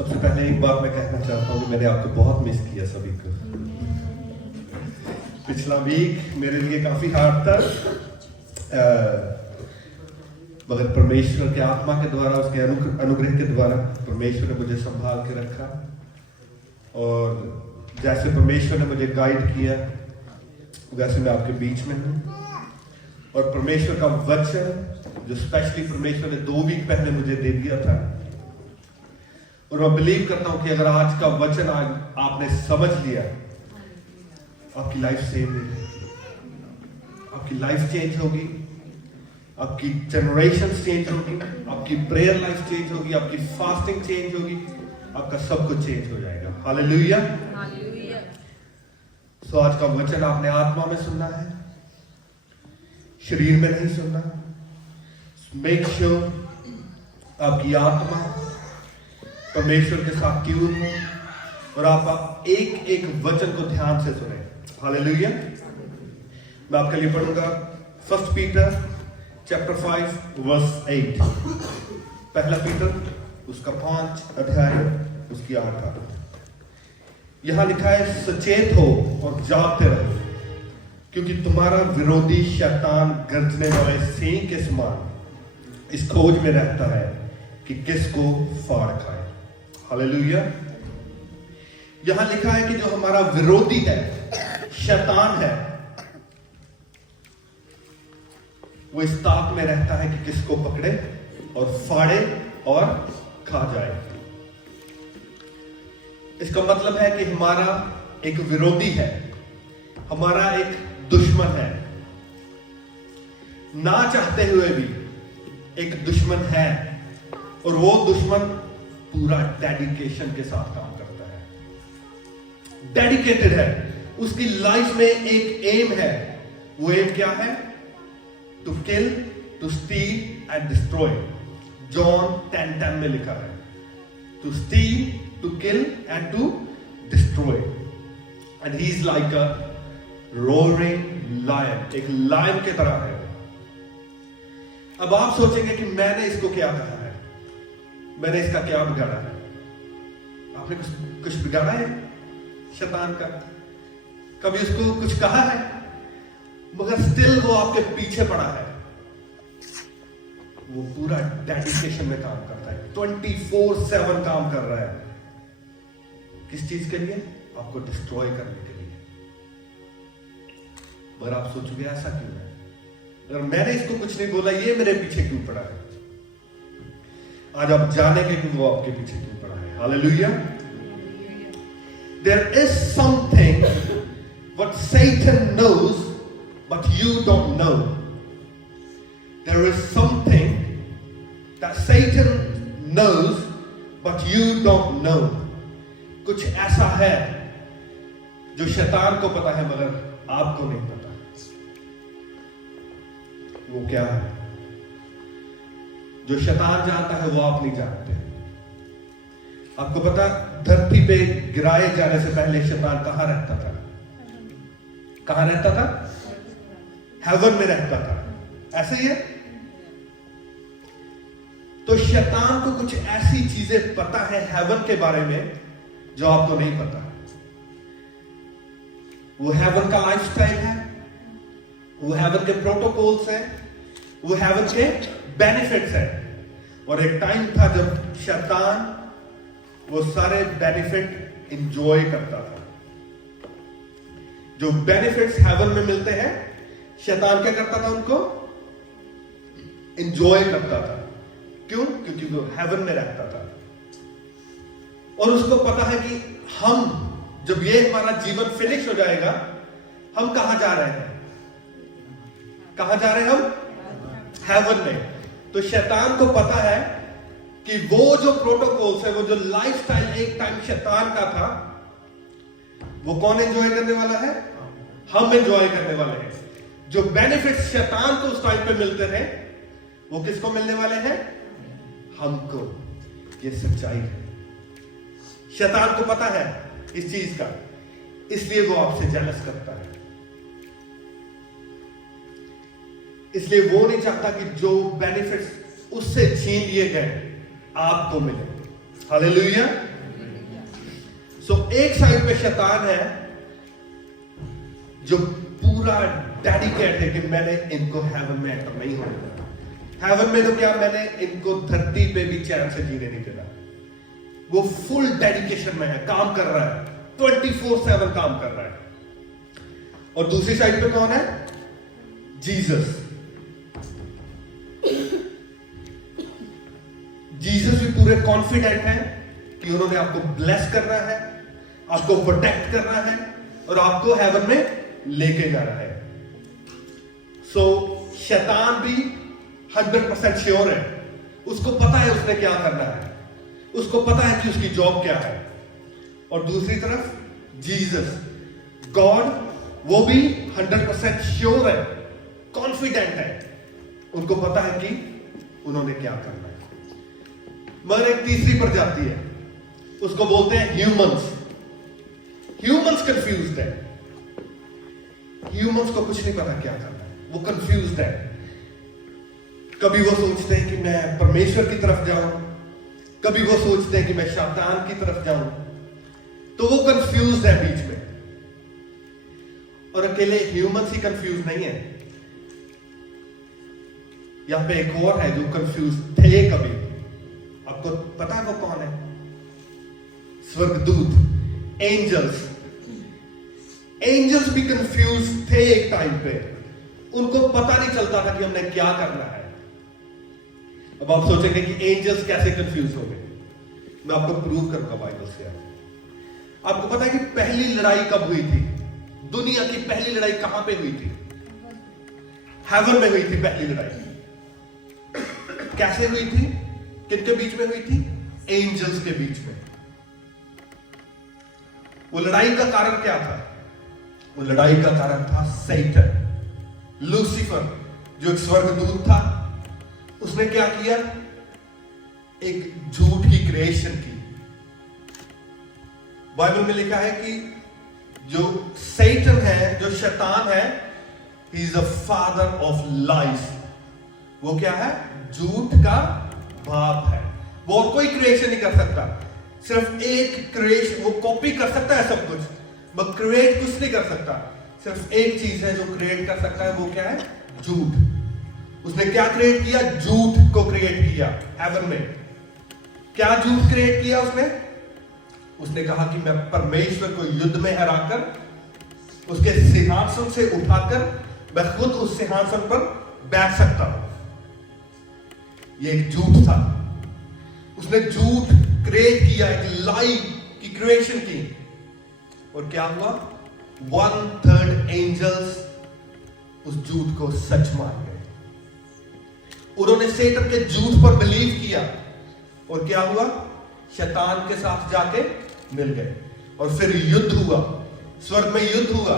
सबसे पहले एक बात मैं कहना चाहता हूँ कि मैंने आपको बहुत मिस किया सभी को। पिछला वीक मेरे लिए काफी हार्ड था, मगर परमेश्वर के आत्मा के द्वारा, उसके अनुग्रह के द्वारा परमेश्वर ने मुझे संभाल के रखा। और जैसे परमेश्वर ने मुझे गाइड किया वैसे मैं आपके बीच में हूँ। और परमेश्वर का वचन जो स्पेशली परमेश्वर ने 2 वीक पहले मुझे दे दिया था, और मैं बिलीव करता हूं कि अगर आज का वचन आज आपने समझ लिया, आपकी लाइफ सेम नहीं, आपकी लाइफ चेंज होगी, आपकी जनरेशन चेंज होगी, आपकी प्रेयर लाइफ चेंज होगी, आपकी फास्टिंग चेंज होगी, आपका सब कुछ चेंज हो जाएगा। हालेलुया। सो आज का वचन आपने आत्मा में सुनना है, शरीर में नहीं सुनना। मेक श्योर आपकी आत्मा परमेश्वर के साथ ट्यून हो और आप एक एक वचन को ध्यान से सुने। हालेलुया। मैं आपके लिए पढ़ूंगा 1 पीटर चैप्टर 5 वर्स 8। पहला पीटर उसका 5 अध्याय उसकी 8 आयत। यहां लिखा है, सचेत हो और जागते रहो, क्योंकि तुम्हारा विरोधी शैतान गर्जने वाले सिंह के समान इस खोज में रहता है कि किसको फाड़ खाए। हालेलुया। यहां लिखा है कि जो हमारा विरोधी है, शैतान है, वो इस ताक में रहता है कि किसको पकड़े और फाड़े और खा जाए। इसका मतलब है कि हमारा एक विरोधी है, हमारा एक दुश्मन है। ना चाहते हुए भी एक दुश्मन है, और वो दुश्मन पूरा डेडिकेशन के साथ काम करता है, डेडिकेटेड है। उसकी लाइफ में एक एम है। वो एम क्या है? To kill, to steal and destroy. John 10:10 में लिखा है, to steal, to kill and to destroy. And he is like a roaring lion, एक लायन की तरह है। अब आप सोचेंगे कि मैंने इसको क्या कहा है, मैंने इसका क्या बिगाड़ा है? आपने कुछ बिगाड़ा है शैतान का? कभी उसको कुछ कहा है? मगर स्टिल वो आपके पीछे पड़ा है। वो पूरा डेडिकेशन में काम करता है, 24/7 काम कर रहा है। किस चीज के लिए? आपको डिस्ट्रॉय करने के लिए। मगर आप सोचोगे ऐसा क्यों है? अगर मैंने इसको कुछ नहीं बोला, ये मेरे पीछे क्यों पड़ा है? आज आप जानेंगे कि वो आपके पीछे क्यों पड़ा है। Hallelujah. There is something what Satan knows but you don't know. There is something that Satan knows but you don't know. कुछ ऐसा है जो शैतान को पता है मगर आपको नहीं पता। वो क्या है? जो शैतान जानता है वो आप नहीं जानते। आपको पता, धरती पे गिराए जाने से पहले शैतान कहां रहता था? कहां रहता था? हेवन में रहता था। ऐसे ही है। तो शैतान को कुछ ऐसी चीजें पता है हेवन के बारे में जो आपको नहीं पता। वो हेवन का लाइफस्टाइल है, वो हेवन के प्रोटोकॉल्स है, वो हेवन के बेनिफिट्स है। और एक टाइम था जब शैतान वो सारे बेनिफिट एंजॉय करता था। जो बेनिफिट्स हेवन में मिलते हैं, शैतान क्या करता था? उनको एंजॉय करता था। क्यों? क्योंकि वो हेवन में रहता था और उसको पता है कि हम जब ये हमारा जीवन फिनिश हो जाएगा, हम कहां जा रहे हैं? कहां जा रहे हैं हम? हेवन में। तो शैतान को पता है कि वो जो प्रोटोकॉल्स है, वो जो लाइफस्टाइल एक टाइम शैतान का था, वो कौन एंजॉय करने वाला है? हम एंजॉय करने वाले हैं। जो बेनिफिट्स शैतान को उस टाइम पे मिलते हैं, वो किसको मिलने वाले हैं? हमको। ये सच्चाई है। शैतान को पता है इस चीज का, इसलिए वो आपसे जेलस करता है। इसलिए वो नहीं चाहता कि जो बेनिफिट्स उससे छीन लिए गए आपको मिले। हालेलुया। एक साइड पे शैतान है जो पूरा डेडिकेट है कि मैंने इनको हेवन में एंटर नहीं होने देना। हेवन में तो क्या, मैंने इनको धरती पे भी चैन से जीने नहीं देना। वो फुल डेडिकेशन में है, काम कर रहा है, 24/7 काम कर रहा है। और दूसरी साइड पे कौन है? जीसस। जीसस भी पूरे कॉन्फिडेंट है कि उन्होंने आपको ब्लेस करना है, आपको प्रोटेक्ट करना है और आपको हेवन में लेके जाना है। शैतान भी 100% श्योर है, उसको पता है उसने क्या करना है, उसको पता है कि उसकी जॉब क्या है। और दूसरी तरफ जीसस, गॉड, वो भी 100% श्योर है, कॉन्फिडेंट है, उनको पता है कि उन्होंने क्या करना है। मगर एक तीसरी प्रजाति है, उसको बोलते हैं ह्यूमंस। ह्यूमंस कंफ्यूज्ड है, ह्यूमंस को कुछ नहीं पता क्या करना है, वो कंफ्यूज्ड है। कभी वो सोचते हैं कि मैं परमेश्वर की तरफ जाऊं, कभी वो सोचते हैं कि मैं शैतान की तरफ जाऊं, तो वो कंफ्यूज्ड है बीच में। और अकेले ह्यूमंस ही कंफ्यूज नहीं है, यहां पे एक और है जो कंफ्यूज थे कभी। आपको पता है वो कौन है? स्वर्गदूत, एंजल्स। एंजल्स भी कंफ्यूज थे एक टाइम पे, उनको पता नहीं चलता था कि हमने क्या करना है। अब आप सोचेंगे कि एंजल्स कैसे कंफ्यूज हो गए, मैं आपको प्रूव करूंगा बाइबल से। आपको पता है कि पहली लड़ाई कब हुई थी? दुनिया की पहली लड़ाई कहां पे हुई थी? हेवन में हुई थी पहली लड़ाई। कैसे हुई थी? किनके बीच में हुई थी? एंजल्स के बीच में। वो लड़ाई का कारण क्या था? वो लड़ाई का कारण था सैटन, लूसीफर, जो एक स्वर्गदूत था। उसने क्या किया? एक झूठ की क्रिएशन की। बाइबल में लिखा है कि जो सैटन है, जो शैतान है, he is the father of lies. वो क्या है? झूठ का बाप है। वो और कोई क्रिएशन नहीं कर सकता, सिर्फ एक क्रिएशन, वो कॉपी कर सकता है सब कुछ, मगर क्रिएट कुछ नहीं कर सकता। सिर्फ एक चीज है जो क्रिएट कर सकता है, वो क्या है? झूठ। उसने क्या क्रिएट किया? झूठ को क्रिएट किया हेवन में। क्या झूठ क्रिएट किया उसने? उसने कहा कि मैं परमेश्वर को युद्ध में हराकर, उसके सिंहासन से उठाकर मैं खुद उस सिंहासन पर बैठ सकता हूं। यह एक झूठ था। उसने झूठ क्रिएट किया, एक लाई की क्रिएशन की। और क्या हुआ? 1/3 एंजल्स उस झूठ को सच मान गए। उन्होंने सैटन के झूठ पर बिलीव किया और क्या हुआ? शैतान के साथ जाके मिल गए और फिर युद्ध हुआ, स्वर्ग में युद्ध हुआ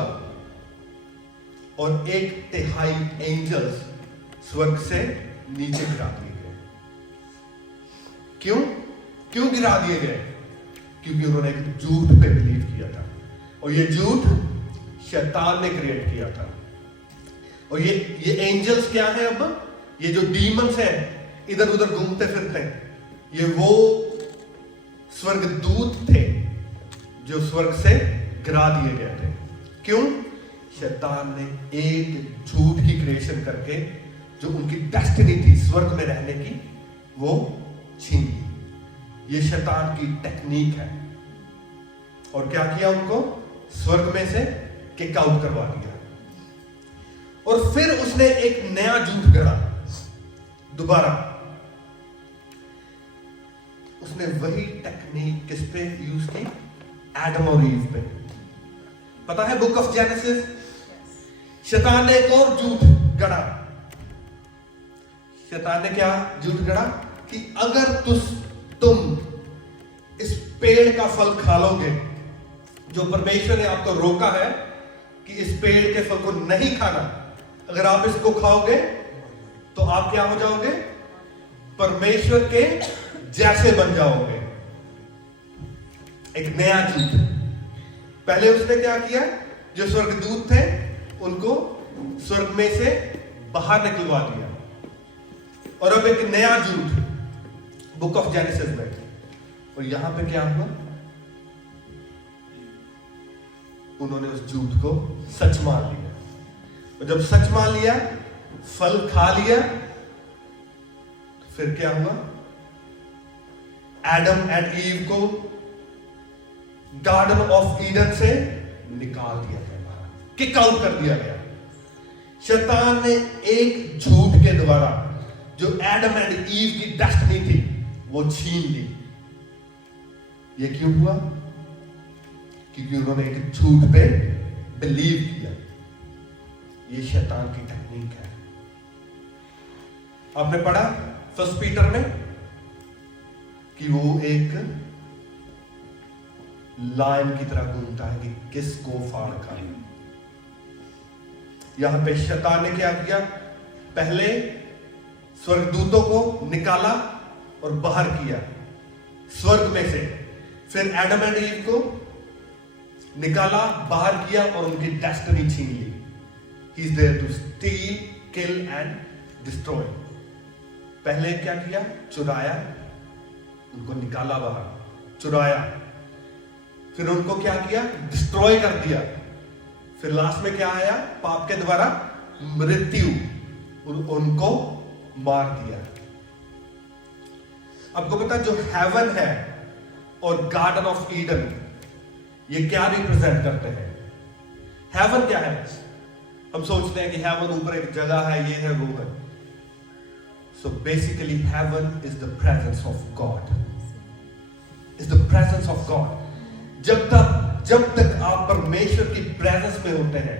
और 1/3 एंजल्स स्वर्ग से नीचे गिरा दिए गए। क्यों गिरा दिए गए? क्योंकि उन्होंने एक झूठ पे बिलीव किया था और ये झूठ शैतान ने क्रिएट किया था। और ये एंजल्स क्या है? अब ये जो डीमंस हैं, इधर उधर घूमते फिरते हैं, ये वो स्वर्गदूत थे जो स्वर्ग से गिरा दिए गए थे। क्यों? शैतान ने एक झूठ की क्रिएशन करके जो उनकी डेस्टिनी थी स्वर्ग में रहने की, वो छीन ली। ये शैतान की टेक्निक है। और क्या किया? उनको स्वर्ग में से किक आउट करवा दिया। और फिर उसने एक नया झूठ गढ़ा दोबारा। उसने वही टेक्निक किस पे यूज की? एडम और ईव पे। पता है बुक ऑफ जेनेसिस? शैतान ने एक और झूठ गढ़ा। शैतान ने क्या झूठ गढ़ा? कि अगर तुम इस पेड़ का फल खा लोगे, जो परमेश्वर ने आपको रोका है कि इस पेड़ के फल को नहीं खाना, अगर आप इसको खाओगे तो आप क्या हो जाओगे? परमेश्वर के जैसे बन जाओगे। एक नया झूठ। पहले उसने क्या किया? जो स्वर्गदूत थे उनको स्वर्ग में से बाहर निकलवा दिया। और अब एक नया झूठ बुक ऑफ जेनेसिस में। और यहां पे क्या हुआ? उन्होंने उस झूठ को सच मान लिया, और जब सच मान लिया, फल खा लिया, तो फिर क्या हुआ? एडम एंड ईव को गार्डन ऑफ ईडन से निकाल दिया गया, किक आउट कर दिया गया। शैतान ने एक झूठ के द्वारा जो एडम एंड ईव की डेस्टिनी थी वो छीन ली। ये क्यों हुआ? क्योंकि उन्होंने एक झूठ पे बिलीव किया। ये शैतान की टेक्निक है। आपने पढ़ा फर्स्ट पीटर में कि वो एक लायन की तरह घूमता है कि किसको फाड़ खाए। यहां पे शैतान ने क्या किया? पहले स्वर्गदूतों को निकाला और बाहर किया स्वर्ग में से, फिर एडम एंड ईव को निकाला, बाहर किया और उनकी डेस्टिनी छीन ली। He is there to steal, kill and destroy. पहले क्या किया? चुराया, उनको निकाला बाहर, चुराया, फिर उनको क्या किया? डिस्ट्रॉय कर दिया, फिर लास्ट में क्या आया? पाप के द्वारा मृत्यु, उनको मार दिया। आपको पता जो हेवन है और गार्डन ऑफ ईडन, ये क्या रिप्रेजेंट करते हैं? हेवन क्या है? हम सोचते हैं कि हेवन ऊपर एक जगह है, ये है, वो है। So basically heaven is the presence of God, is the presence of God. जब तक आप परमेश्वर की प्रेजेंस में होते हैं,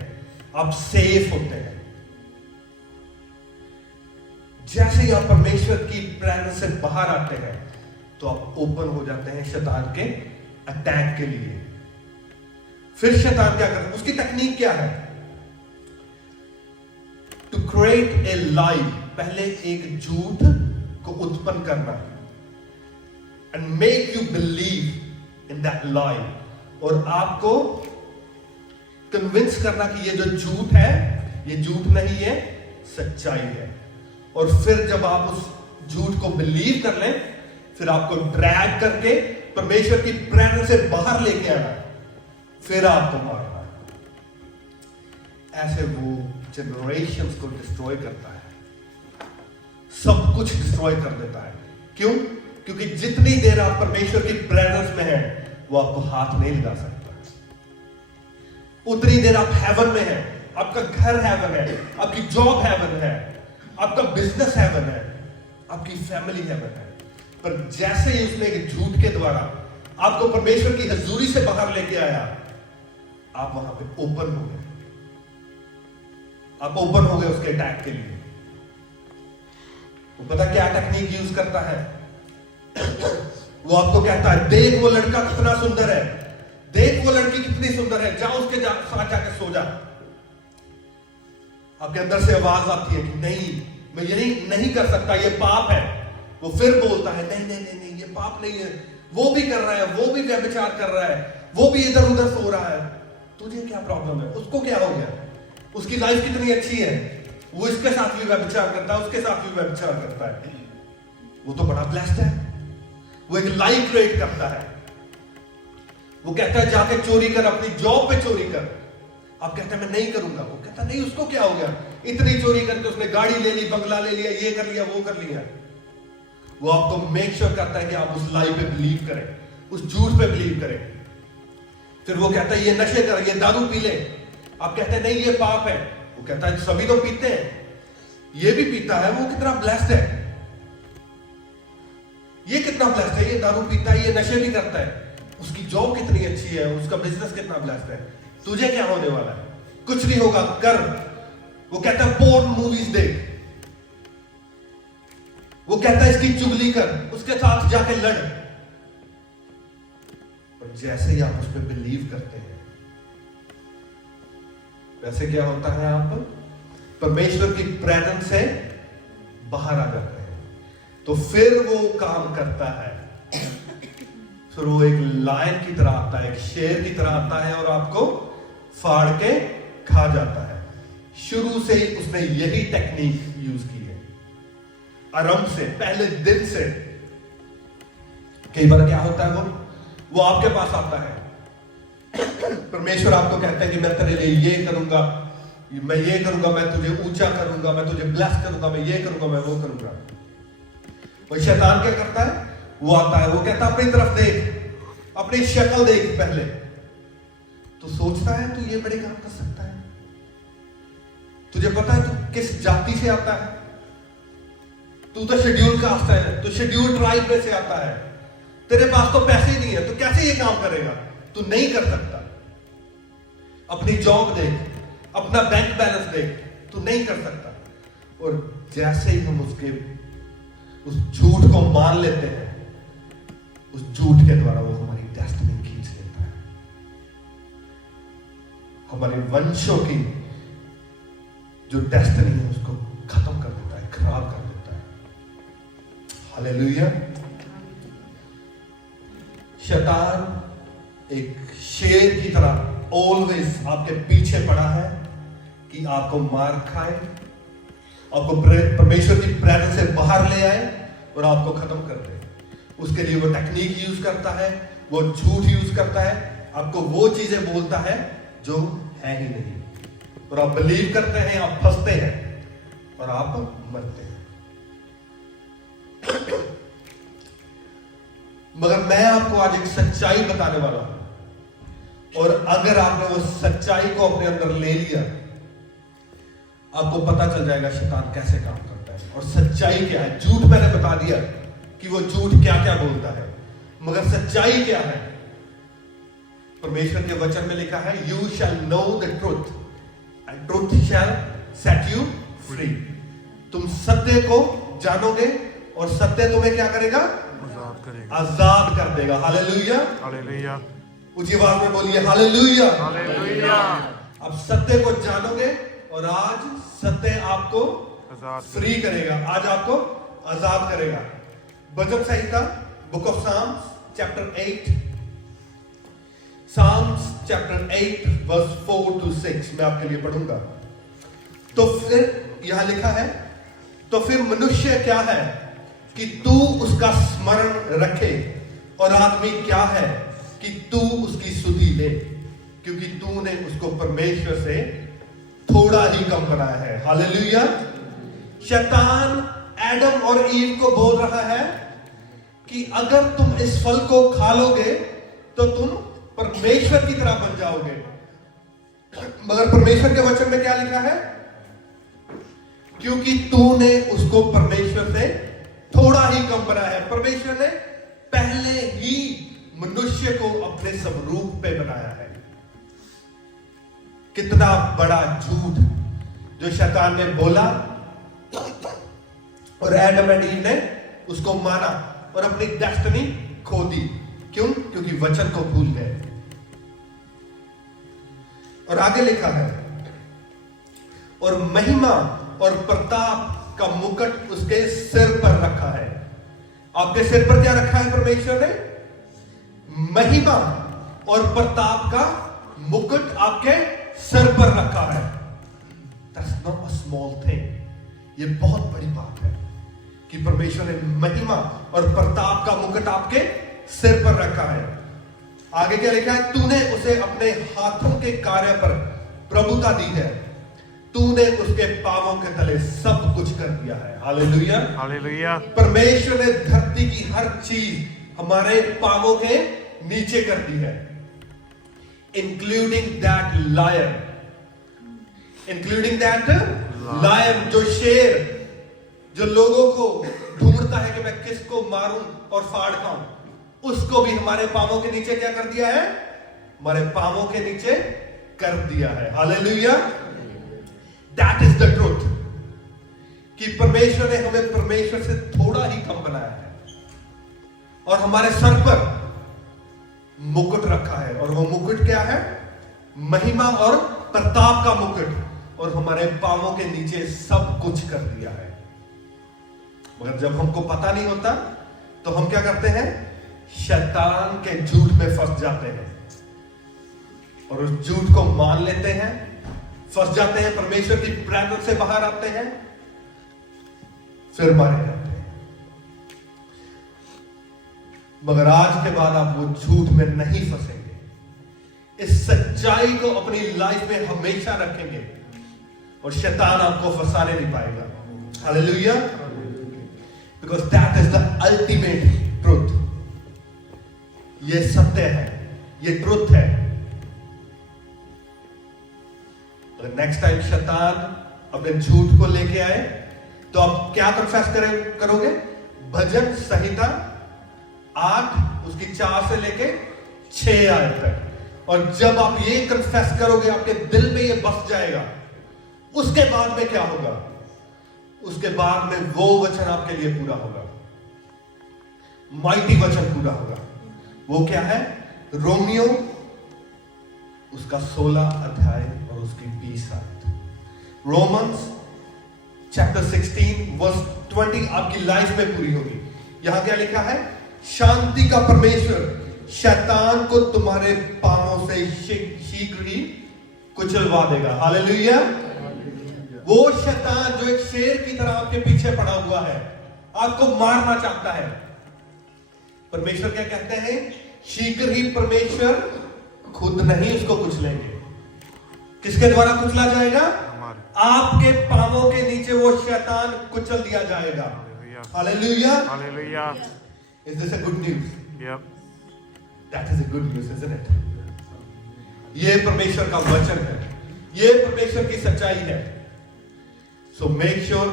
आप सेफ होते हैं। जैसे ही आप परमेश्वर की प्रेजेंस से बाहर आते हैं तो आप ओपन हो जाते हैं शैतान के अटैक के लिए। फिर शैतान क्या करता है? उसकी टेक्निक क्या है? टू क्रिएट ए लाई, पहले एक झूठ को उत्पन्न करना and make you believe in that लाई, और आपको कन्विंस करना कि ये जो झूठ है ये झूठ नहीं है, सच्चाई है। और फिर जब आप उस झूठ को बिलीव कर लें, फिर आपको ड्रैग करके परमेश्वर की प्रेजेंस से बाहर लेके आना, फिर आपको मारना। ऐसे वो जनरेशंस को डिस्ट्रॉय करता है, सब कुछ डिस्ट्रॉय कर देता है। क्यों? क्योंकि जितनी देर आप परमेश्वर की प्रेजेंस में हैं, वो आपको हाथ नहीं लगा सकता। उतनी देर आप हेवन में हैं, आपका घर हेवन है, आपकी जॉब हेवन है, आपका बिजनेस हेवन है, आपकी फैमिली हेवन है। पर जैसे ही उसने एक झूठ के द्वारा आपको परमेश्वर की हजूरी से बाहर लेके आया, आप वहां पे ओपन हो गए, आप ओपन हो गए उसके अटैक के लिए। वो पता क्या टेक्निक यूज करता है? वो आपको कहता है, देख वो लड़का कितना सुंदर है, देख वो लड़की कितनी सुंदर है, जाओ उसके साथ जाके सो जा। आपके अंदर से आवाज आती है कि नहीं, मैं ये नहीं कर सकता, ये पाप है। वो फिर बोलता है, नहीं नहीं नहीं नहीं, ये पाप नहीं है, वो भी कर रहा है, वो भी व्यभिचार कर रहा है, वो भी इधर उधर सो रहा है, तुझे क्या प्रॉब्लम है? उसको क्या हो गया? उसकी लाइफ कितनी अच्छी है, वो इसके साथ भी व्यभिचार करता है, उसके साथ भी व्यभिचार करता है, वो तो बड़ा ब्लेस्ड है। वो एक लाई क्रिएट करता है। वो कहता है जाके चोरी कर, अपनी जॉब पे चोरी कर। आप कहते हैं मैं नहीं करूंगा। वो कहता नहीं, उसको क्या हो गया? इतनी चोरी करके उसने गाड़ी ले ली, बंगला ले लिया, ये कर लिया, वो कर लिया। वो आपको मेक श्योर करता है कि आप उस लाई पे बिलीव करें, उस झूठ पे बिलीव करें। फिर वो कहता है ये नशे कर, ये दारू पी ले। आप कहते हैं नहीं ये पाप है। वो कहता है सभी तो पीते हैं, ये भी पीता है, वो कितना ब्लेस्ड है, ये कितना ब्लेस्ड है, ये दारू पीता है, ये नशे भी करता है, उसकी जॉब कितनी अच्छी है, उसका बिजनेस कितना ब्लेस्ड है। तुझे क्या होने वाला है? कुछ नहीं होगा, कर। वो कहता है पोर्न मूवीज देख। वो कहता है इसकी चुगली कर, उसके साथ जाके लड़। और जैसे ही आप उस पर बिलीव करते हैं, वैसे क्या होता है? आप परमेश्वर की प्रेजेंस से बाहर आ जाते हैं। तो फिर वो काम करता है, फिर वो एक लायन की तरह आता है, एक शेर की तरह आता है और आपको फाड़ के खा जाता है। शुरू से ही उसने यही टेक्निक यूज की है, आरंभ से, पहले दिन से। कई बार क्या होता है, वो आपके पास आता है, परमेश्वर आपको कहता है कि मैं तेरे लिए ये करूंगा, मैं ये करूंगा, मैं तुझे ऊंचा करूंगा, मैं तुझे ब्लेस करूंगा, मैं ये करूंगा, मैं वो करूंगा। और शैतान क्या करता है? वो आता है, वो कहता है अपनी तरफ देख, अपनी शक्ल देख पहले। तो सोचता है तू ये बड़े काम कर सकता है, तुझे पता है तू किस जाति से आता है, तू तो शेड्यूल कास्ट है, तू शेड्यूल ट्राइब में से आता है, तेरे पास तो पैसे नहीं है, तू कैसे ये काम करेगा, तू नहीं कर सकता। अपनी जॉब देख, अपना बैंक बैलेंस देख, तू नहीं कर सकता। और जैसे ही हम उस झूठ को मान लेते हैं, उस झूठ के द्वारा वो हमारी डेस्टिनी खींच लेता है, हमारे वंशों की जो डेस्टिनी है उसको खत्म कर देता है, खराब कर देता है। हालेलुया। शैतान एक शेर की तरह ऑलवेज आपके पीछे पड़ा है कि आपको मार खाए, आपको परमेश्वर की प्रेजेंस से बाहर ले आए और आपको खत्म कर दे। उसके लिए वो टेक्निक यूज करता है, वो झूठ यूज करता है, आपको वो चीजें बोलता है जो है ही नहीं, और आप बिलीव करते हैं, आप फंसते हैं और आप मरते हैं। मगर मैं आपको आज एक सच्चाई बताने वाला हूं, और अगर आपने वो सच्चाई को अपने अंदर ले लिया, आपको पता चल जाएगा शैतान कैसे काम करता है और सच्चाई क्या है। झूठ मैंने बता दिया कि वो झूठ क्या क्या बोलता है, मगर सच्चाई क्या है? परमेश्वर के वचन में लिखा है, you shall know the truth and truth shall set you free. तुम सत्य को जानोगे और सत्य तुम्हें क्या करेगा? आजाद कर देगा। Hallelujah, hallelujah. ऊंची आवाज में बोलिए हालेलुया, हालेलुया। अब सत्य को जानोगे और आज सत्य आपको फ्री करेगा, आज आपको आजाद करेगा। भजन संहिता book of Psalms chapter 8, Psalms chapter 8 verse 4 to 6 मैं आपके लिए पढ़ूंगा। तो फिर यहां लिखा है, तो फिर मनुष्य क्या है कि तू उसका स्मरण रखे, और आदमी क्या है कि तू उसकी सुधि ले, क्योंकि तूने उसको परमेश्वर से थोड़ा ही कम बनाया है। हालेलुया। शैतान एडम और ईव को बोल रहा है कि अगर तुम इस फल को खा लोगे तो तुम परमेश्वर की तरह बन जाओगे। मगर परमेश्वर के वचन में क्या लिखा है? क्योंकि तूने उसको परमेश्वर से थोड़ा ही कम बनाया है। परमेश्वर ने पहले ही मनुष्य को अपने स्वरूप पे बनाया है। कितना बड़ा झूठ जो शैतान ने बोला, और एडम एंड ईव ने उसको माना और अपनी डेस्टिनी खो दी। क्यों? क्योंकि वचन को भूल गए। और आगे लिखा है, और महिमा और प्रताप का मुकुट उसके सिर पर रखा है। आपके सिर पर क्या रखा है परमेश्वर ने? महिमा और प्रताप का मुकुट आपके सिर पर रखा है। That's not a small thing. ये बहुत बड़ी बात है कि परमेश्वर ने महिमा और प्रताप का मुकुट आपके सिर पर रखा है। आगे क्या लिखा है? तूने उसे अपने हाथों के कार्य पर प्रभुता दी है, तूने उसके पांवों के तले सब कुछ कर दिया है। Hallelujah, hallelujah. परमेश्वर ने धरती की हर चीज हमारे पांवों के नीचे कर दी है, including that lion, including that lion, जो शेर जो लोगों को ढूंढता है कि मैं किसको मारूं और फाड़ खाऊं, उसको भी हमारे पांवों के नीचे क्या कर दिया है? हमारे पांवों के नीचे कर दिया है। Hallelujah. That is the truth कि परमेश्वर ने हमें परमेश्वर से थोड़ा ही कम बनाया है, और हमारे सर पर मुकुट रखा है। और वो मुकुट क्या है? महिमा और प्रताप का मुकुट, और हमारे पांवों के नीचे सब कुछ कर दिया है। मगर जब हमको पता नहीं होता तो हम क्या करते हैं? शैतान के झूठ में फंस जाते हैं, और उस झूठ को मान लेते हैं, फंस जाते हैं, परमेश्वर की प्रेजेंस से बाहर आते हैं, फिर मारे जाते हैं। मगर आज के बाद आप वो झूठ में नहीं फंसेंगे। इस सच्चाई को अपनी लाइफ में हमेशा रखेंगे और शैतान आपको फंसाने नहीं पाएगा। Hallelujah, because that is the ultimate truth. ये सत्य है, ये ट्रुथ है। अगर नेक्स्ट टाइम शैतान अपने झूठ को लेके आए तो आप क्या कन्फेस करोगे? भजन संहिता 8 उसकी 4 से लेके 6 आयत तक। और जब आप ये कन्फेस करोगे, आपके दिल में ये बस जाएगा। उसके बाद में क्या होगा? उसके बाद में वो वचन आपके लिए पूरा होगा, माइटी वचन पूरा होगा। वो क्या है? रोमियो उसका 16 अध्याय और उसकी 20 आयत। रोमन्स चैप्टर 16 वर्स 20 आपकी लाइफ में पूरी होगी। यहां क्या लिखा है? शांति का परमेश्वर शैतान को तुम्हारे पांवों से शीघ्र ही कुचलवा देगा। हालेलुया। वो शैतान जो एक शेर की तरह आपके पीछे पड़ा हुआ है, आपको मारना चाहता है, परमेश्वर क्या कहते हैं? शीघ्र ही परमेश्वर खुद नहीं उसको कुचलेंगे। किसके द्वारा कुचला जाएगा? आपके पांवों के नीचे वो शैतान कुचल दिया जाएगा। Hallelujah, hallelujah. Is this a good news? Yep. That is a good news, isn't it? ये परमेश्वर का वचन है, ये परमेश्वर की सच्चाई है। सो मेक श्योर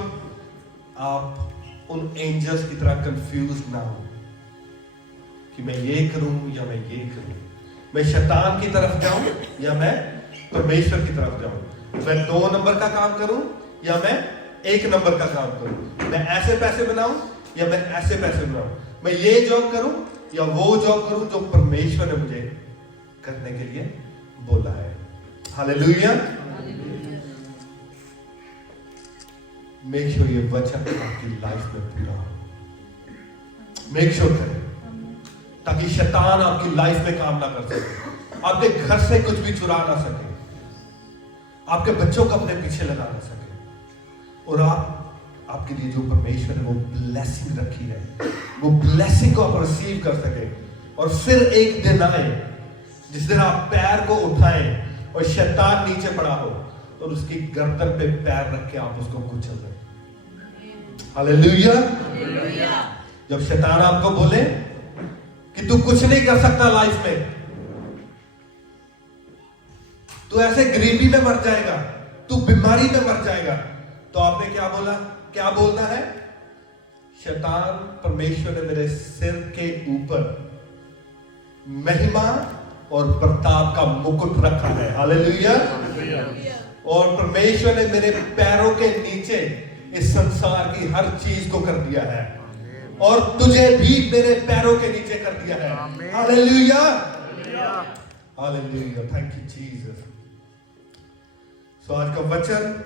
आप उन एंजल्स की तरह कंफ्यूज ना हो कि मैं ये करूं या मैं ये करूं, मैं शैतान की तरफ जाऊं या मैं परमेश्वर की तरफ जाऊं, मैं 2 नंबर का काम करूं या मैं 1 नंबर का काम करूं, मैं ऐसे पैसे बनाऊं या मैं ऐसे पैसे बनाऊं, मैं ये जॉब करूं या वो जॉब करूं जो परमेश्वर ने मुझे करने के लिए बोला है। हालेलुया। मेक श्योर ये वचन आपकी लाइफ में पूरा हो। मेक श्योर करें ताकि शैतान आपकी लाइफ में काम ना कर सके, आपके घर से कुछ भी चुरा ना सके, आपके बच्चों को अपने पीछे लगा ना सके, और आपके लिए जो परमेश्वर ने वो ब्लेसिंग रखी है, वो ब्लेसिंग को आप रिसीव कर सके। और फिर एक दिन आए जिस दिन आप पैर को उठाएं और शैतान नीचे पड़ा हो और उसकी गर्दन पे पैर रख के आप उसको कुचल दें। हालेलुया। जब शैतान आपको बोले कि तू कुछ नहीं कर सकता लाइफ में, तू ऐसे गरीबी में मर जाएगा, तू बीमारी में मर जाएगा, तो आपने क्या बोला? क्या बोलना है? शैतान, परमेश्वर ने मेरे सिर के ऊपर महिमा और प्रताप का मुकुट रखा है। हालेलुया। और परमेश्वर ने मेरे पैरों के नीचे इस संसार की हर चीज को कर दिया है, और तुझे भी मेरे पैरों के नीचे कर दिया है। Hallelujah, hallelujah. Thank you Jesus. So आज का वचन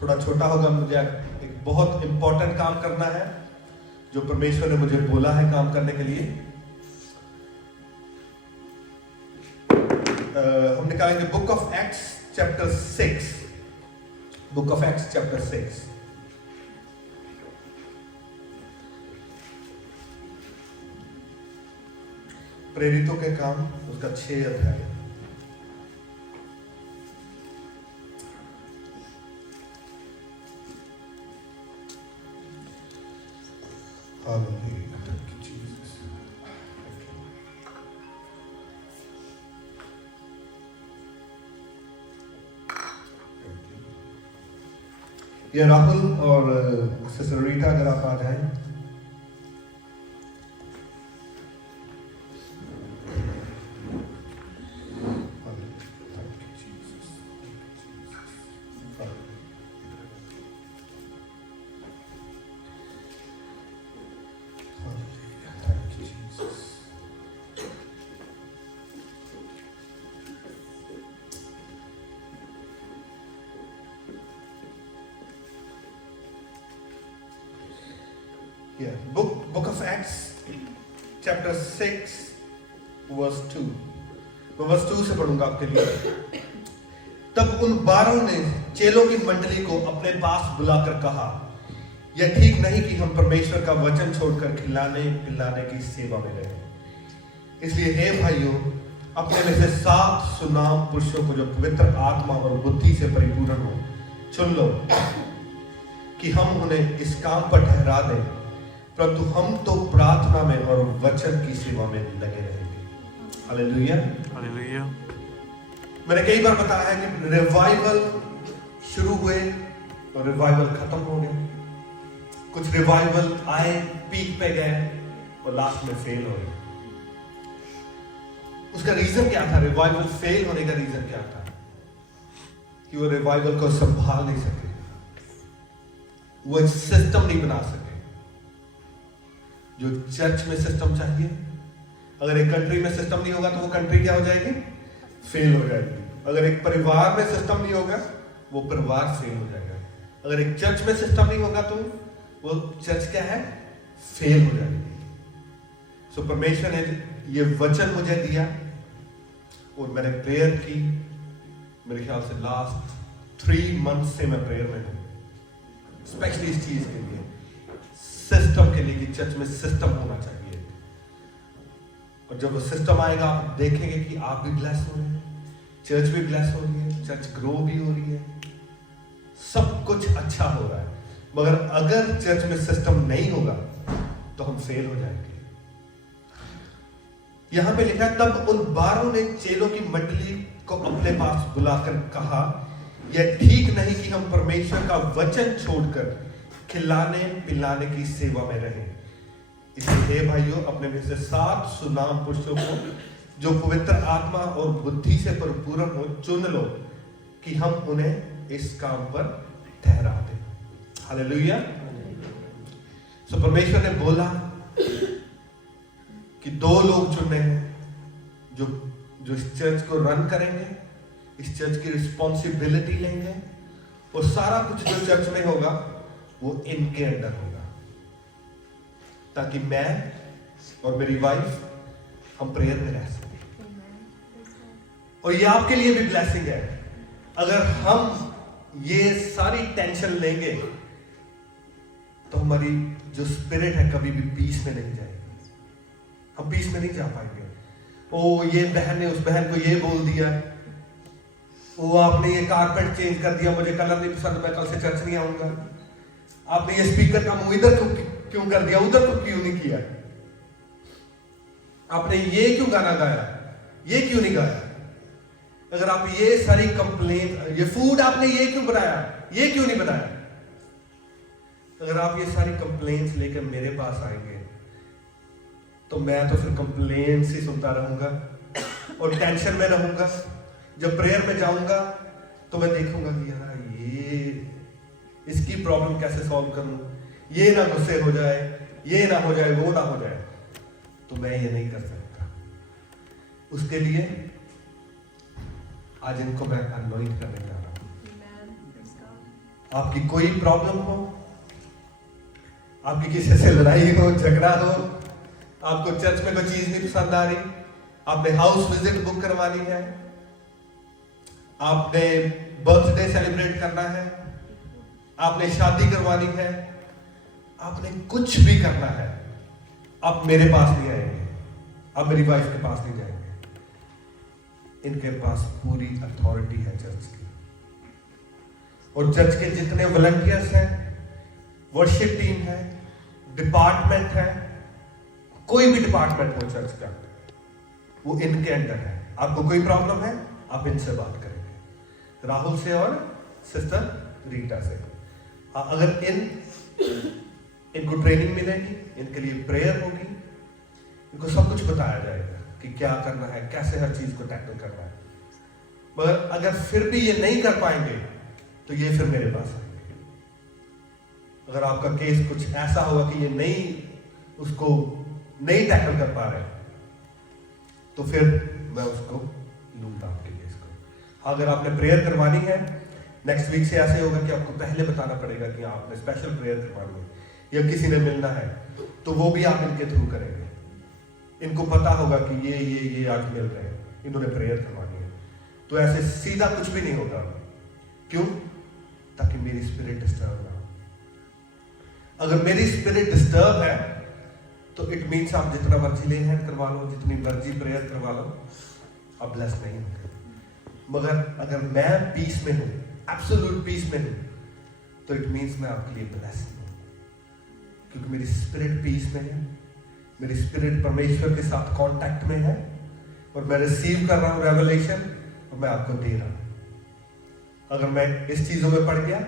थोड़ा छोटा होगा, मुझे एक बहुत इंपॉर्टेंट काम करना है जो परमेश्वर ने मुझे बोला है काम करने के लिए। हम निकालेंगे book of acts chapter 6, book of acts chapter 6। प्रेरितों के काम उसका 6 अध्याय। ये राहुल और सिस्टर रीटा अगर आप आ जाएं। Book of Acts chapter 6 verse 2। मैं verse 2 से पढ़ूंगा आपके लिए। तब उन 12 ने चेलों की मंडली को अपने पास बुलाकर कहा, यह ठीक नहीं कि हम परमेश्वर का वचन छोड़कर खिलाने पिलाने की सेवा में रहें। इसलिए हे भाइयों, अपने में से 7 सुनाम पुरुषों को जो पवित्र आत्मा और बुद्धि से परिपूर्ण हो चुन लो कि हम उन्हें इस काम पर ठहरा दें, परंतु हम तो प्रार्थना में और वचन की सेवा में लगे रहेंगे। हालेलुया। हालेलुया। मैंने कई बार बताया है कि रिवाइवल शुरू हुए और रिवाइवल खत्म हो गए। कुछ रिवाइवल आए, पीक पे गए और लास्ट में फेल हो गए। उसका रीजन क्या था? रिवाइवल फेल होने का रीजन क्या था? कि वो रिवाइवल को संभाल नहीं सके, वो एक सिस्टम नहीं बना सके। जो चर्च में सिस्टम चाहिए, अगर एक कंट्री में सिस्टम नहीं होगा तो वो कंट्री क्या हो जाएगी? फेल हो जाएगी। अगर एक परिवार में सिस्टम नहीं होगा वो परिवार फेल हो जाएगा। अगर एक चर्च में सिस्टम नहीं होगा तो वो चर्च क्या है? फेल हो जाएगी। सो परमेश्वर ने ये वचन मुझे दिया और मैंने प्रेयर की। मेरे ख्याल से लास्ट 3 मंथ से मैं प्रेयर में हूं, स्पेशली इस चीज के लिए, सिस्टम के लिए, कि चर्च में सिस्टम होना चाहिए। और जब वो सिस्टम आएगा आप देखेंगे कि आप भी ब्लेस हो रहे हैं, चर्च भी ब्लेस हो रही है, चर्च ग्रो भी हो रही है, सब कुछ अच्छा हो रहा है। मगर अगर चर्च में सिस्टम नहीं होगा तो हम फेल हो जाएंगे। यहां पे लिखा है, तब उन 12 ने चेलों की मंडली को अपने पास बुलाकर कहा, यह ठीक नहीं कि हम परमेश्वर का वचन छोड़कर खिलाने पिलाने की सेवा में रहें। इसलिए हे भाइयों, अपने में से 7 सुनाम पुरुषों को जो पवित्र आत्मा और बुद्धि से परिपूर्ण हो चुन लो कि हम उन्हें इस काम पर ठहरा दें। हालेलुया। सो परमेश्वर ने बोला कि 2 लोग चुनने हैं जो इस चर्च को रन करेंगे, इस चर्च की रिस्पॉन्सिबिलिटी लेंगे, और सारा कुछ जो चर्च में होगा वो इनके अंडर होगा, ताकि मैं और मेरी वाइफ हम प्रेयर में रह सकें। और ये आपके लिए भी ब्लेसिंग है। अगर हम ये सारी टेंशन लेंगे तो हमारी जो स्पिरिट है कभी भी पीस में नहीं जाएगी, हम पीस में नहीं जा पाएंगे। ओ ये बहन ने उस बहन को ये बोल दिया, वो आपने ये कारपेट चेंज कर दिया, मुझे कलर नहीं पसंद, मैं कल से चर्च नहीं आऊंगा। आपने ये स्पीकर का मुंह इधर क्यों कर दिया, उधर को क्यों नहीं किया, आपने ये क्यों गाना गाया, ये क्यों नहीं गाया। अगर आप ये सारी कंप्लेन, ये फूड आपने ये क्यों बनाया, ये क्यों नहीं बनाया, अगर आप ये सारी कंप्लेंट्स लेकर मेरे पास आएंगे तो मैं तो फिर कंप्लेंट्स ही सुनता रहूंगा और टेंशन में रहूंगा। जब प्रेयर में जाऊंगा तो मैं देखूंगा कि यार ये इसकी प्रॉब्लम कैसे सॉल्व करूं, ये ना गुस्से हो जाए, ये ना हो जाए, वो ना हो जाए, तो मैं ये नहीं कर सकता। उसके लिए आज इनको मैं अनॉइंट करने जा रहा हूं। आपकी कोई प्रॉब्लम हो, आपकी किसी से लड़ाई हो, झगड़ा हो, आपको चर्च में कोई चीज नहीं पसंद आ रही, आपने हाउस विजिट बुक करवानी है, आपने बर्थडे सेलिब्रेट करना है, आपने शादी करवानी है, आपने कुछ भी करना है, आप मेरे पास नहीं आएंगे, आप मेरी वाइफ के पास नहीं जाएंगे। इनके पास पूरी अथॉरिटी है चर्च की। और चर्च के जितने वॉलंटियर्स हैं, वर्शिप टीम है, डिपार्टमेंट है, कोई भी डिपार्टमेंट हो चर्च का, वो इनके अंडर है। आपको कोई प्रॉब्लम है, आप इनसे बात करेंगे, राहुल से और सिस्टर रीटा से। अगर इनको ट्रेनिंग मिलेगी, इनके लिए प्रेयर होगी, इनको सब कुछ बताया जाएगा कि क्या करना है, कैसे हर चीज को टैकल करना है। मगर अगर फिर भी ये नहीं कर पाएंगे तो ये फिर मेरे पास आएंगे। अगर आपका केस कुछ ऐसा होगा कि ये उसको नहीं टैकल कर पा रहे, तो फिर मैं उसको लूंगा आपके केस को। अगर आपने प्रेयर करवानी है, नेक्स्ट वीक से ऐसे होगा कि आपको पहले बताना पड़ेगा कि आपने स्पेशल प्रेयर करवानी है या किसी ने मिलना है, तो वो भी आप इनके थ्रू करेंगे। इनको पता होगा कि ये आज मिल रहे हैं, इन्होंने प्रेयर करवानी है, तो ऐसे सीधा कुछ भी नहीं होगा। क्यों? ताकि मेरी स्पिरिट डिस्टर्ब ना हो। अगर मेरी स्पिरिट डिस्टर्ब है तो इट मीन्स आप जितना मर्जी ले हैंड करवा लो, जितनी मर्जी प्रेयर करवा लो, आप ब्लेस नहीं होंगे। मगर अगर मैं पीस में हूं, एब्सोल्यूट पीस में हूं, तो इट मीन्स मैं आपके लिए ब्लेसिंग हूं, क्योंकि मेरी स्पिरिट पीस में है, मेरी स्पिरिट परमेश्वर के साथ कांटेक्ट में है, और मैं रिसीव कर रहा हूं रेवलेशन, और मैं आपको दे रहा हूं। अगर मैं इस चीजों में पड़ गया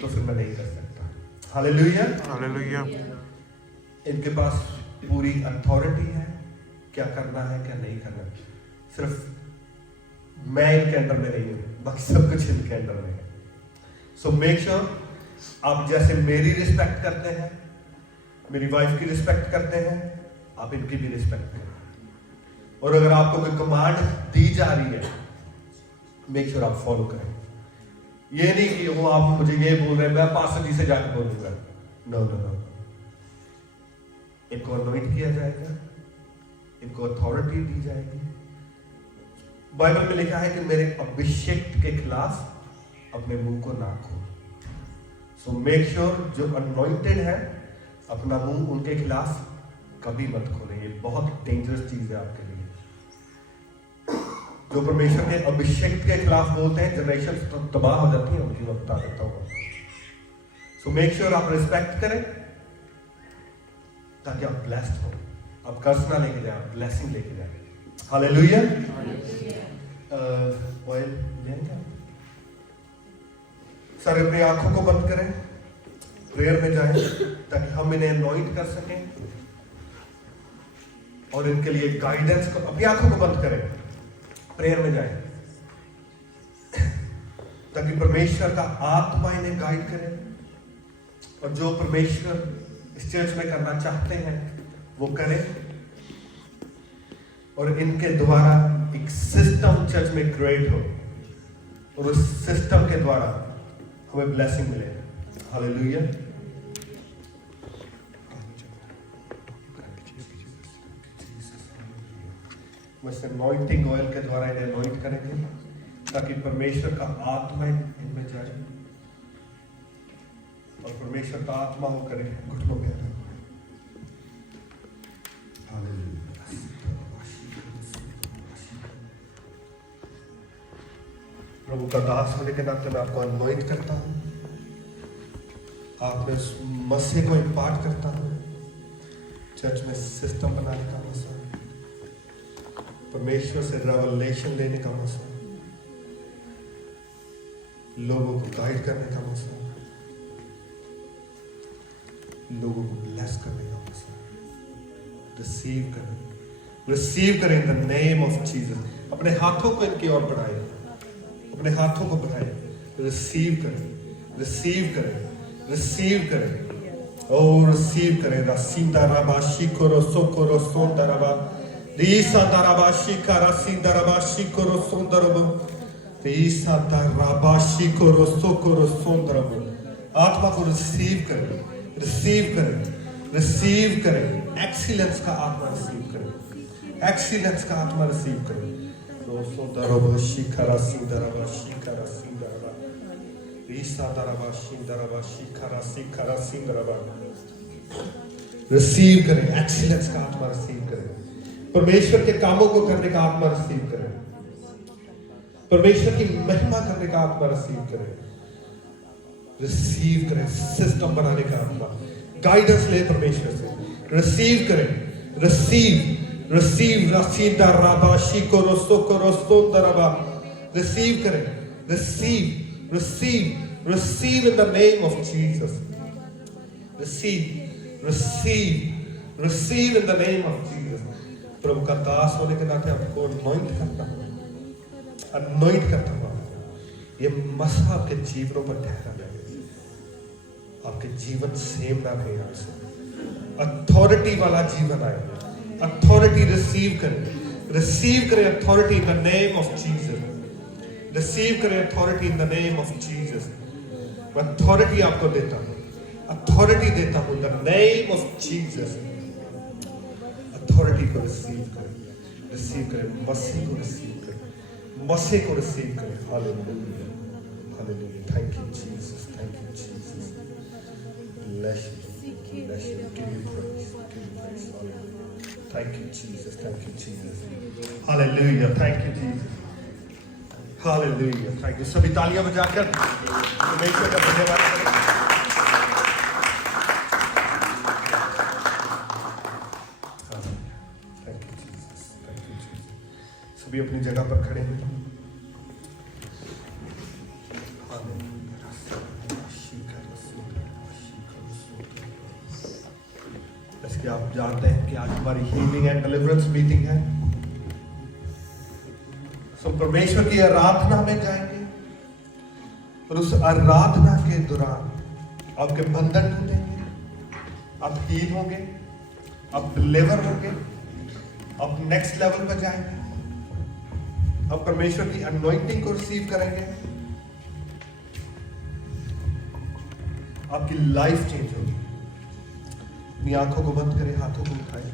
तो फिर मैं नहीं कर सकता। Hallelujah, hallelujah. इनके पास पूरी अथॉरिटी है क्या करना है क्या नहीं करना। सिर्फ मैं इनके अंडर में नहीं हूं, बाकी सब कुछ इनके अंडर में है। सो मेक श्योर आप जैसे मेरी रिस्पेक्ट करते हैं, मेरी वाइफ की रिस्पेक्ट करते हैं, आप इनकी भी रिस्पेक्ट करें। और अगर आपको कोई कमांड दी जा रही है, मेक श्योर आप फॉलो करें। ये नहीं कि वो आप मुझे ये बोल रहे हैं मैं पास्टर जी से जाकर बोलूंगा। नो नो नो, इनको अनॉइंट किया जाएगा, इनको अथॉरिटी दी जाएगी। बाइबल में लिखा है कि मेरे अभिषेक के खिलाफ अपने मुंह को ना खोल। सो मेक श्योर जो अनॉइंटेड है अपना मुंह उनके खिलाफ कभी मत खोलें। ये बहुत डेंजरस चीज है आपके लिए। जो परमेश्वर के अभिषेक के खिलाफ बोलते हैं, जनरेशन तबाह हो जाती है उनकी, मैं बता देता हूं। सो मेक श्योर आप रिस्पेक्ट करें ताकि आप ब्लेस्ड हो। आप कर्ज ना लेके जाए, आप ब्लेसिंग लेके जाए। हालेलुया। ऑयल लेंगे। सर अपनी आंखों को बंद करें, प्रेयर में जाएं ताकि हम इन्हें अनॉइंट कर सकें और इनके लिए गाइडेंस को। अपनी आंखों को बंद करें, प्रेयर में जाएं ताकि परमेश्वर का आत्मा इन्हें गाइड करे, और जो परमेश्वर इस चर्च में करना चाहते हैं वो करें, और इनके द्वारा एक सिस्टम चर्च में क्रिएट हो, और उस सिस्टम के द्वारा हमें ब्लेसिंग मिले। हालेलुया। वैसे अनॉइंटिंग ऑयल के द्वारा इन्हें अनॉइंट करेंगे ताकि परमेश्वर का आत्मा इनमें जाए, और परमेश्वर का आत्मा हो करे घुटनों में। प्रभु का दास होने के नाते मैं आपको अनॉइंट करता हूं, आप में उस मसीह को इम्पार्ट करता हूं। चर्च में सिस्टम बनाने का मसला, परमेश्वर से रेवलेशन लेने का मसला, लोगों को गाइड करने का मसला, लोगों को ब्लेस करने का मसला। रिसीव करें इन द नेम ऑफ जीसस। अपने हाथों को इनकी ओर बढ़ाएं, अपने हाथों को बढ़ाएं। रिसीव करें, रिसीव करें, रिसीव करें, और रिसीव करें। रसींदा राबाशी कोरो सोकोरो सोंदरबा रीसा दराबाशी करासींदा राबाशी कोरो सोंदरबो रीसा दराबाशी कोरो सोकोरो सोंदरबो। आत्मा को रिसीव करें, रिसीव करें, रिसीव करें। एक्सीलेंस का आत्मा रिसीव करें, एक्सीलेंस का आत्मा रिसीव करें। रोसोंदरबो शिखरासींदा शिखरा सिंदरबा रीसा दराबाशी दराबाशी खरासी खरासींदरबा। रिसीव करें, एक्सीलेंस का आत्मा रिसीव करें। परमेश्वर के कामों को करने का आत्मा रिसीव करें, परमेश्वर की महिमा करने का आत्मा रिसीव करें। रिसीव करें, सिस्टम बनाने का आत्मा, गाइडेंस ले परमेश्वर से। रिसीव करें, रिसीव रिसीव रसीदा राबाशी को रोस्तो दरबा। रिसीव करें, receive receive receive in the name of Jesus. Receive receive receive in the name of Jesus. प्रभु का दास होने के नाते आपको अनॉइंट करता हूं, अनॉइंट करता हूं। ये मसा आपके जीवनों पर ठहरा जाए, आपके जीवन सेम ना रहे, आपसे अथॉरिटी वाला जीवन आए। अथॉरिटी रिसीव करें authority in the name of Jesus. Receive करें authority in the name of Jesus. मैं अथॉरिटी आपको देता हूं, अथॉरिटी देता हूं in the name of Jesus. Authority को रिसीव करें, मसीह को रिसीव करें, मसीह को रिसीव करें। Hallelujah, hallelujah. Thank you Jesus, thank you Jesus. Bless you, bless you, give you praise, give you praise। Hallelujah. Thank you, Jesus. Thank you, Jesus. Hallelujah. Thank you, Jesus. Hallelujah. Thank you. सभी तालियां बजाकर परमेश्वर का धन्यवाद करें. Thank you, Jesus. Thank you, Jesus. सभी अपनी जगह पर खड़े हैं. जैसे आप जानते हैं कि आज हमारी हीलिंग एंड डिलीवरेंस मीटिंग है. हम परमेश्वर की आराधना में जाएंगे और उस आराधना के दौरान आपके बंधन टूटेंगे, आप हील होंगे, आप डिलीवर होंगे, आप नेक्स्ट लेवल पर जाएंगे, आप परमेश्वर की अनॉइंटिंग को रिसीव करेंगे, आपकी लाइफ चेंज होगी. अपनी आंखों को बंद करें, हाथों को उठाएं.